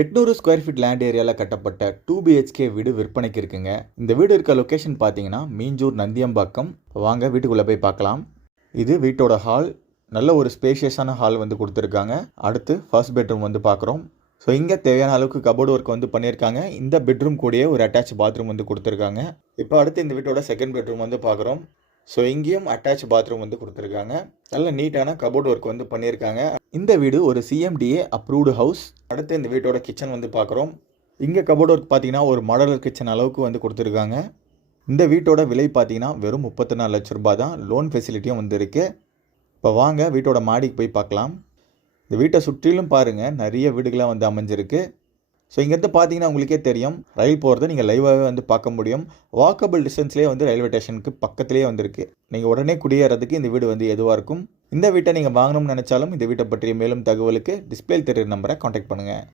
800 square feet land ஏரியாவில் கட்டப்பட்ட 2 BHK வீடு விற்பனைக்கு இருக்குங்க. இந்த வீடு இருக்க லொக்கேஷன் பார்த்தீங்கன்னா மீஞ்சூர் நந்தியம்பாக்கம். வாங்க வீட்டுக்குள்ளே போய் பார்க்கலாம். இது வீட்டோட ஹால். நல்ல ஒரு ஸ்பேஷியஸான ஹால் வந்து கொடுத்துருக்காங்க. அடுத்து ஃபர்ஸ்ட் பெட்ரூம் வந்து பார்க்குறோம். ஸோ இங்கே தேவையான அளவுக்கு கபோர்டு ஒர்க் வந்து பண்ணியிருக்காங்க. இந்த பெட்ரூம் கூடயே ஒரு அட்டாச் பாத்ரூம் வந்து கொடுத்துருக்காங்க. இப்போ அடுத்து இந்த வீட்டோட செகண்ட் பெட்ரூம் வந்து பார்க்குறோம். ஸோ இங்கேயும் அட்டாச் பாத்ரூம் வந்து கொடுத்துருக்காங்க. நல்ல நீட்டான கபோர்டு ஒர்க் வந்து பண்ணியிருக்காங்க. இந்த வீடு ஒரு CMDA அப்ரூவ்டு ஹவுஸ். அடுத்து இந்த வீட்டோட கிச்சன் வந்து பார்க்குறோம். இங்கே கபோர்டு ஒர்க் பார்த்தீங்கன்னா ஒரு மாடலர் கிச்சன் அளவுக்கு வந்து கொடுத்துருக்காங்க. இந்த வீட்டோட விலை பார்த்தீங்கன்னா வெறும் 34 லட்ச ரூபாய் தான். லோன் ஃபெசிலிட்டியும் வந்து இருக்குது. இப்போ வாங்க வீட்டோட மாடிக்கு போய் பார்க்கலாம். இந்த வீட்டை சுற்றிலும் பாருங்கள், நிறைய வீடுகளாக வந்து அமைஞ்சிருக்கு. ஸோ இங்கேருந்து பார்த்தீங்கன்னா உங்களுக்கே தெரியும், ரயில் போகிறத நீங்கள் லைவாகவே வந்து பார்க்க முடியும். வாக்கபிள் டிஸ்டன்ஸ்லேயே வந்து ரயில்வே ஸ்டேஷனுக்கு பக்கத்துலேயே வந்துருக்கு. நீங்கள் உடனே குடியேறதுக்கு இந்த வீடு வந்து எதுவாக இருக்கும். இந்த வீட்டை நீங்கள் வாங்கணும்னு நினச்சாலும் இந்த வீட்டை பற்றிய மேலும் தகவலுக்கு டிஸ்பிளே தெரியுற நம்பரை காண்டாக்ட் பண்ணுங்கள்.